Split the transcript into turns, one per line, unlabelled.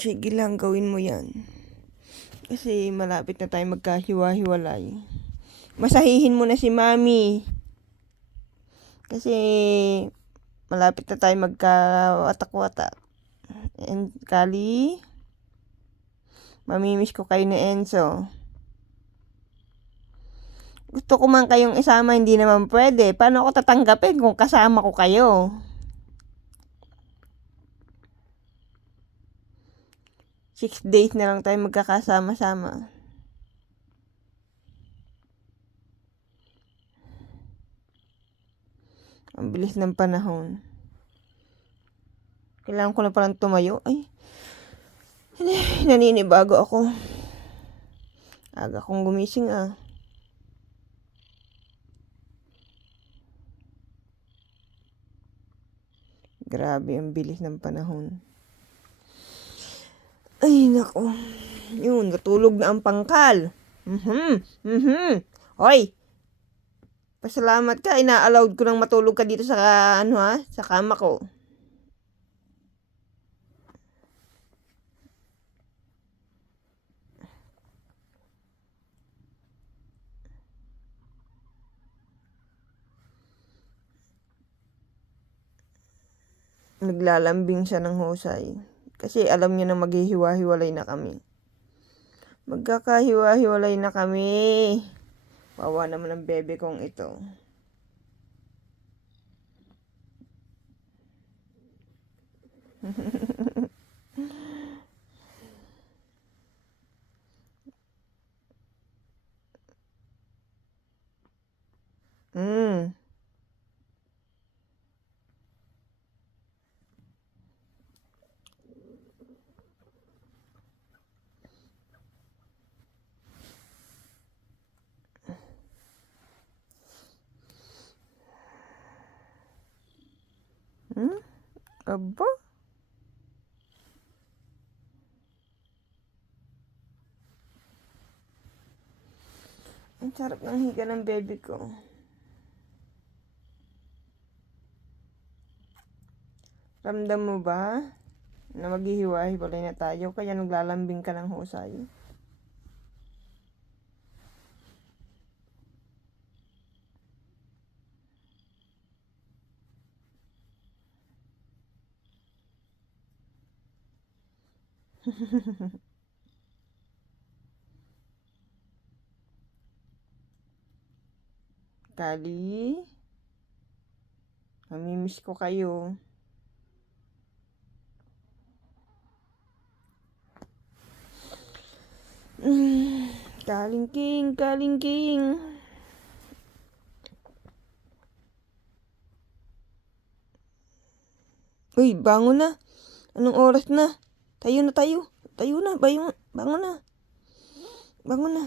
Sige lang, gawin mo yan. Kasi malapit na tayo magkahiwa-hiwalay. Masahihin mo na si Mami. Kasi malapit na tayo magkawatak-watak. And Kali, mamimiss ko kayo ni Enzo. Gusto ko man kayong isama, hindi naman pwede. Paano ako tatanggapin kung kasama ko kayo? Six days na lang tayo magkakasama-sama. Ang bilis ng panahon. Kailangan ko na parang tumayo. Ay, naninibago ako. Aga kong gumising ah. Grabe ang bilis ng panahon. Ay, nako. Yun, natulog na ang pangkal. Mhm, mhm. Hoy, pasalamat ka. Ina-allowed ko nang matulog ka dito sa, ano ha, sa kama ko. Naglalambing siya ng husay. Kasi alam niya na maghihiwa-hiwalay na kami. Magkakahiwa-hiwalay na kami. Wawa naman ang bebe kong ito. Mm. Hmm? Aba? Ang sarap ng higa ng baby ko. Ramdam mo ba na maghihiwa-hiwalay na tayo kaya naglalambing ka ng husay? Kali, mamimiss ko kayo. Kalingking, kalingking. Uy, bangon na. Anong oras na? Tayo na tayo. Tayo na, bayo, bangon na. Bangon na.